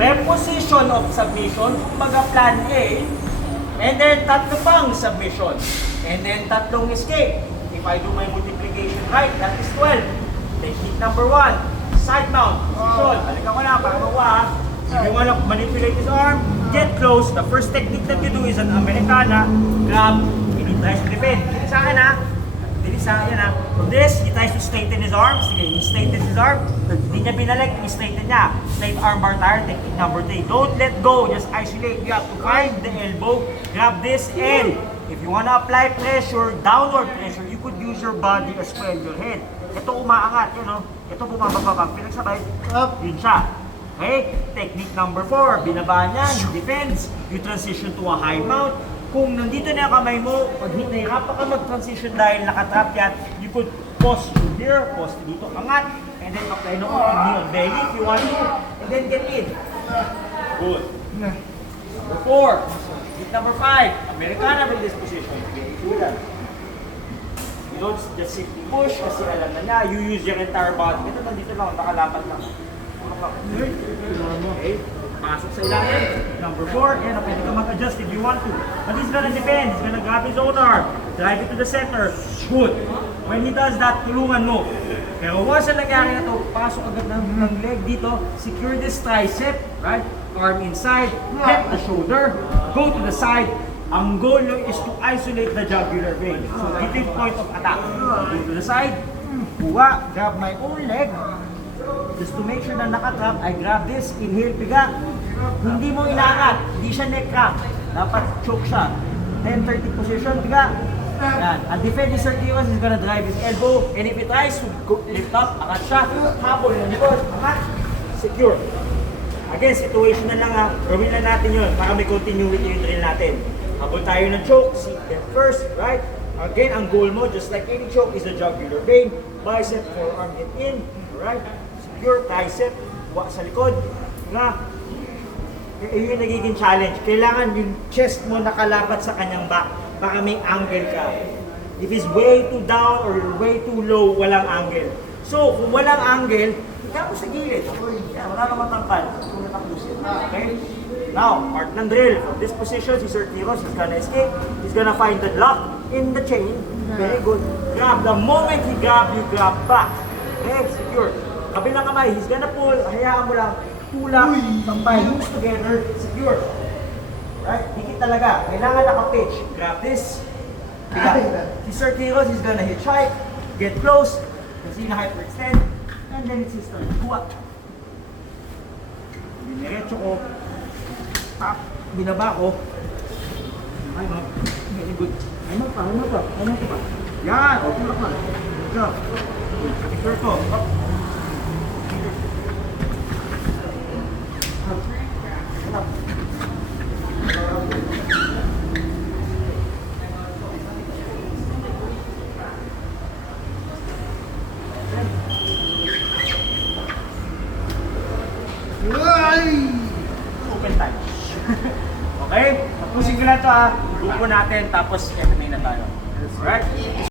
preposition of submission, kumbaga plan A, and then tatlo pang submission, and then tatlong escape. If I do my multiplication right, that is 12. Technique number 1, side mount position. Balikan ko na para makuha. If you want to manipulate his arm, get close. The first technique that you do is an Americana, grab, and he tries to defend. Dili sa akin ha. Dili sa akin ha. From this, he tries to straighten his arms. Sige, he straightens his arm. Hindi niya binalik, he straighten niya. Straight arm bar tire, technique number 3. Don't let go, just isolate. You have to find the elbow, grab this, and if you want to apply pressure, downward pressure, you could use your body as well, your head. Ito umaangat, yun o. Ito bumababa. Pinagsabay, up, yun siya. Okay? Technique number 4, binaba niyan, defense. You transition to a high mount. Kung nandito na yung kamay mo, pag nahihirapan ka mag-transition dahil nakatrap yan, you could pause here, pause dito, angat, and then apply no knee on belly if you want to, and then get in. Good. Number 4, technique number 5, Americana from this position. Okay, do that. You don't just simply push kasi alam na niya, you use your entire body. Ito nandito lang, nakalapat lang. Okay, pasok sa ilalim. Number 4, yan, pwede ka mag-adjust if you want to. But he's gonna defend, he's gonna grab his own arm, drive it to the center, good. When he does that, tulungan mo. Pero once na nangyari na to, pasok agad ng leg dito, secure this tricep, right? Arm inside, get the shoulder, go to the side. Ang goal is to isolate the jugular vein. So, ito yung point of attack. Go to the side, kuha, grab my own leg, just to make sure na nakatrap, I grab this, inhale, piga. Hindi mo inaangat, hindi siya neck crack. Dapat choke siya. 10-30 position, piga. Yan. Ang defend is Sergios is gonna drive his elbow, and if he tries to lift up, angat siya, habol yung likod, angat, secure. Again, situation na lang ha, gawin na natin yun para may continuity yung drill natin. Habol tayo ng choke, seat them first, right? Again, ang goal mo, just like any choke, is the jugular vein, bicep, forearm, get in, right? Your tricep, buwa sa likod, nga. Yun yung nagiging challenge. Kailangan yung chest mo nakalapat sa kanyang back. Baka may angle ka. If it's way too down or way too low, walang angle. So, kung walang angle, ikaw mo sa gilid. Wala naman tangkal. Kung natapusin. Okay? Now, part ng drill. From this position, si Sir Tiros, he's gonna escape. He's gonna find the lock in the chain. Very good. Grab. The moment he grab, you grab back. Okay? Secure. Kabilang kamay, he's gonna pull, hayaan mo lang, tulak, sampay, moves together, secure. Right? Dikit talaga. Kailangan naka-pitch. Grab this. Biga. Si Sir Kiros, he's gonna hitchhike, get close, kasi na-hyperextend, and then it's his turn. Kuha. Diniretso ko. Tap. Binaba ko. Ay, ma. Very good. Ay, ma pa. Yan. O, tulak na. Good job. Secure ko. Up. Open time. Okay? Tapusin ko na ito ha. Grupo natin tapos MMA na tayo. Alright?